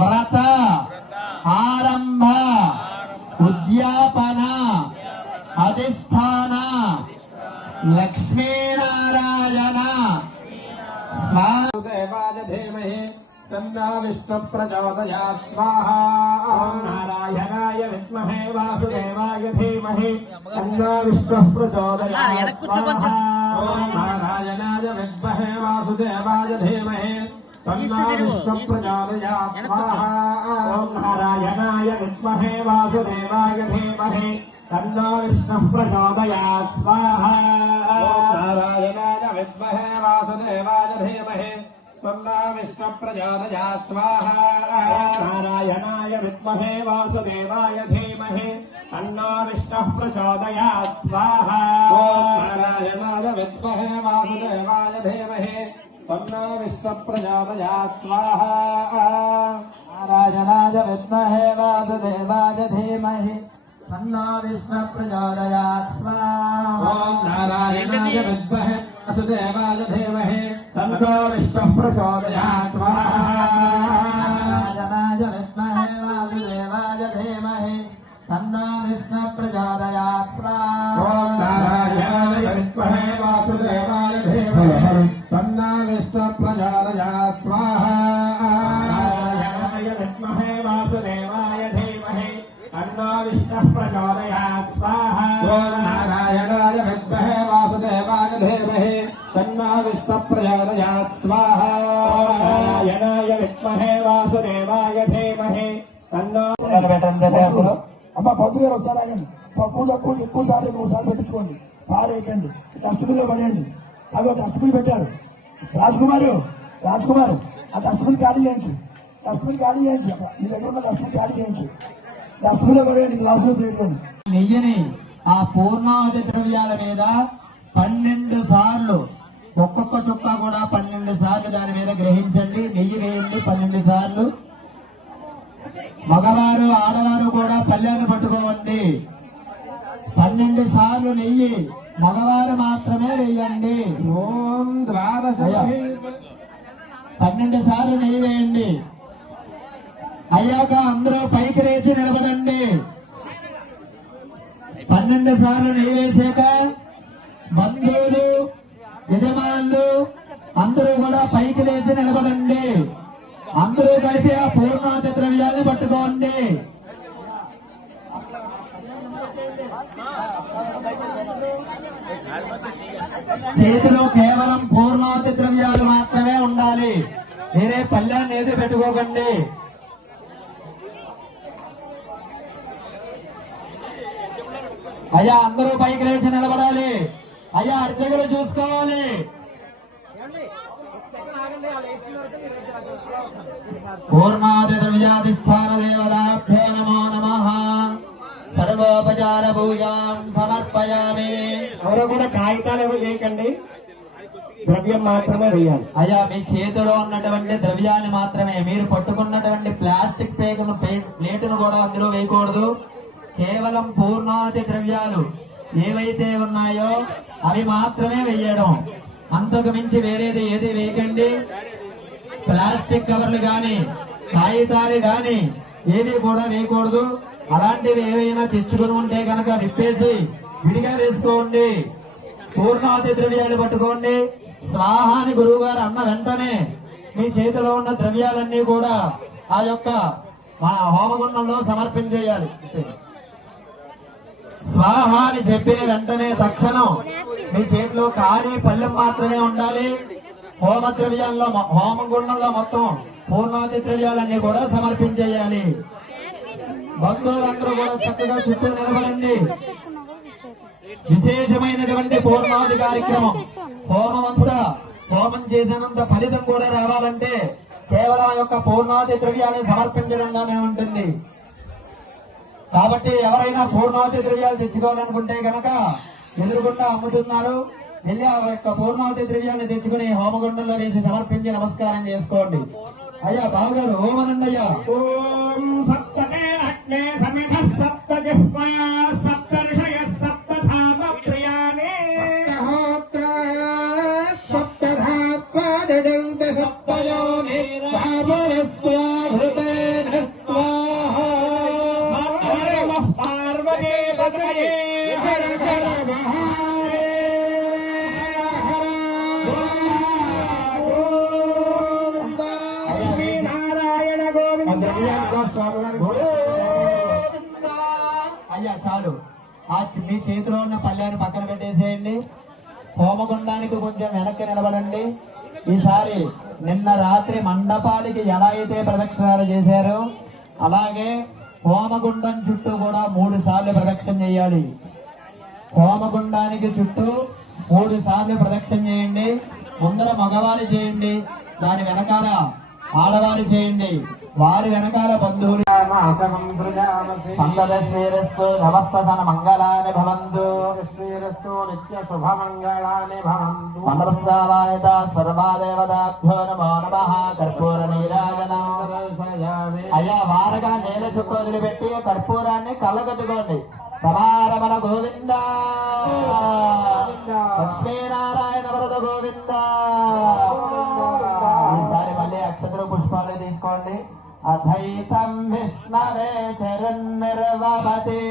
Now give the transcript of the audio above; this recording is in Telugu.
వ్రత ఆరంభ ఉద్యాపన అధిష్టాన లక్ష్మీనారాయణ దేవాయ ధీమహి తన్నో విష్ణు ప్రచోదయాత్ స్వాహా. నారాయణాయ విద్మహే వాసుదేవాయ ధీమహి తన్నో విష్ణు ప్రచోదయాత్ స్వాహా. నారాయణాయ విద్మహే వాసుదేవాయ ధీమహి తన్నో విష్ణు ప్రచోదయాత్ స్వాహా. నారాయణాయ విద్మహే వాసుదేవాయ ధీమహి తన్నో విష్ణు ప్రచోదయాత్ స్వాహా. నారాయణాయ విద్మహే వాసుదేవాయ ధీమహి తన్నో విష్ణు ప్రచోదయాత్ స్వాహా. నారాయణాయ విద్మహే వాసుదేవాయ ధీమహి తన్నో విష్ణు ప్రచోదయాత్ స్వాహా. నారాయణాయ విద్మహే వాసుదేవాయ ధీమహి తన్నో విష్ణు ప్రచోదయాత్ స్వాహా. నారాయణాయ విద్మహే వాసుదేవాయ ధీమహి తన్నో విష్ణు ప్రచోదయాత్ స్వాహా. నారాయణాయ విద్మహే వాసుదేవాయ ధీమహి తన్నో విష్ణు ప్రచోదయాత్ స్వాహా. నారాయణాయ విద్మహే వాసుదేవాయ ధీమహి తన్నో విష్ణు ప్రచోదయాత్ స్వాహా. నారాయణాయ విద్మహే వాసుదేవాయ ధీమహి తన్నో విష్ణు ప్రచోదయాత్ స్వాహా. నారాయణాయ విద్మహే వాసుదేవాయ ధీమహి తన్నో విష్ణు ప్రచోదయాత్ స్వాహా. నారాయణాయ విద్మహే వాసుదేవాయ ధీమహి తన్నో విష్ణు ప్రచోదయాత్ స్వాహా. నారాయణాయ విద్మహే వాసుదేవాయ ధీమహి తన్నో. అమ్మ పంతులు గారు ఒకసారి ఆగండి. పూజకు ఎక్కువ సార్లు 3 సార్లు పెట్టించుకోండి. పారేయకండి. డస్ట్బిన్లో పడేయండి. అవి డస్ట్బిన్ పెట్టారు. రాజ్ కుమార్ ఆ డస్ట్బిన్ ఖాళీ చేయించు. మీ దగ్గర ఉన్న డస్ట్బిన్ ఖాళీ చేయించు. డస్ట్బిన్లో పడేయండి. గ్లాసులో ప్లేట్లోని నెయ్యిని ఆ పూర్ణావతి ద్రవ్యాల మీద 12 సార్లు, ఒక్కొక్క చుక్క కూడా 12 సార్లు దాని మీద గ్రహించండి. నెయ్యి వేయండి 12 సార్లు. మగవారు ఆడవారు కూడా పళ్ళెను పట్టుకోవండి. 12 సార్లు నెయ్యి మగవారు మాత్రమే వేయండి. ఓం ద్వాదశ 12 సార్లు నెయ్యి వేయండి. అయ్యాక అందరూ పైకి లేచి నిలబడండి. 12 సార్లు నెయ్యి వేసాక బంధువులు, యజమానులు అందరూ కూడా పైకి లేచి నిలబడండి. అందరూ కలిపి ఆ పూర్ణావతి ద్రవ్యాన్ని పట్టుకోండి. చేతిలో కేవలం పూర్ణావతి ద్రవ్యాలు మాత్రమే ఉండాలి. వేరే పళ్ళాన్ని ఏది పెట్టుకోకండి. అయ్యా అందరూ పైకి లేచి నిలబడాలి. అయ్యా అర్చకులు చూసుకోవాలి. పూర్ణాది ద్రవ్యాధిష్టాన దేవతాభ్యో నమో నమః. సర్వోపచార పూజాం సమర్పయామి. ఎవరో కూడా కాగితాలు ఎవరు చేయకండి, ద్రవ్యం మాత్రమే వేయాలి. అయ్యా మీ చేతిలో ఉన్నటువంటి ద్రవ్యాన్ని మాత్రమే, మీరు పట్టుకున్నటువంటి ప్లాస్టిక్ ప్లేటును కూడా అందులో వేయకూడదు. కేవలం పూర్ణాది ద్రవ్యాలు ఏవైతే ఉన్నాయో అవి మాత్రమే వేయడం. అంతకు మించి వేరేది ఏది వేయకండి. ప్లాస్టిక్ కవర్లు గాని కాగితాలు గాని ఏవి కూడా వేయకూడదు. అలాంటివి ఏవైనా తెచ్చుకుని ఉంటే కనుక విప్పేసి విడిగా వేసుకోండి. పూర్ణాతి ద్రవ్యాలు పట్టుకోండి. స్వాహాని గురువు గారు అన్న వెంటనే మీ చేతిలో ఉన్న ద్రవ్యాలన్నీ కూడా ఆ యొక్క హోమగుండంలో సమర్పించేయాలి. స్వాహాని చెప్పిన వెంటనే తక్షణం మీ చేతిలో ఖాళీ పళ్ళెం మాత్రమే ఉండాలి. హోమ ద్రవ్యాల్లో హోమగుండంలో మొత్తం పూర్ణాతి ద్రవ్యాలన్నీ కూడా సమర్పించేయాలి. భక్తులందరూ కూడా చక్కగా చుట్టూ నిలబడండి. విశేషమైనటువంటి పూర్ణాది కార్యక్రమం. హోమం చేసినంత ఫలితం కూడా రావాలంటే కేవలం యొక్క పూర్ణాది ద్రవ్యాలను సమర్పించడంగానే ఉంటుంది. కాబట్టి ఎవరైనా పూర్ణావతి ద్రవ్యాలు తెచ్చుకోవాలనుకుంటే కనుక ఎదురుగుండా అమ్ముతున్నారు, వెళ్ళి ఆ యొక్క పూర్ణావతి ద్రవ్యాన్ని తెచ్చుకుని హోమగుండంలో వేసి సమర్పించి నమస్కారం చేసుకోండి. అయ్యా బావగారు ఓమనండి అయ్యా. ఓం సప్తమే అగ్నే సమిధ సప్త జిహ్వా సప్త ఋషయ సప్త ధామ ప్రియానే సప్త ధాత్వాదంత సప్తయోని రామరస్య హృదయ బియ్యానికి స్వామివారి అయ్యా చాలు మీ చేతిలో ఉన్న పళ్ళాన్ని పక్కన పెట్టేసేయండి. హోమగుండానికి కొంచెం వెనక్కి నిలబడండి. ఈసారి నిన్న రాత్రి మండపాలకి ఎలా అయితే ప్రదక్షిణాలు చేశారో అలాగే హోమగుండం చుట్టూ కూడా 3 సార్లు ప్రదక్షిణ చేయాలి. హోమగుండానికి చుట్టూ 3 సార్లు ప్రదక్షిణ చేయండి. ముందర మగవారు చేయండి, దాని వెనకాల ఆడవారు చేయండి, వారి వెనకాల బంధువులు. సందద శ్రీరస్తు నమస్తసన మంగళాని భవంతు. శ్రీరస్తు నిత్య శుభమంగళాని భవంతు. మండపస్థానాయత సర్వాదేవతాభ్యో నమో నమః. కర్పూర నీరాజనం. అయ్యా వారగా నేల చుట్టూ వదిలిపెట్టి కర్పూరాన్ని కళ్ళగద్దుకోండి. రమారమణ గోవింద, లక్ష్మీనారాయణ వరద గోవింద. ఈసారి మళ్ళీ అక్షతలు పుష్పాలు తీసుకోండి. అద్వైతం విష్ణవే చరణ్ నిర్వమతి.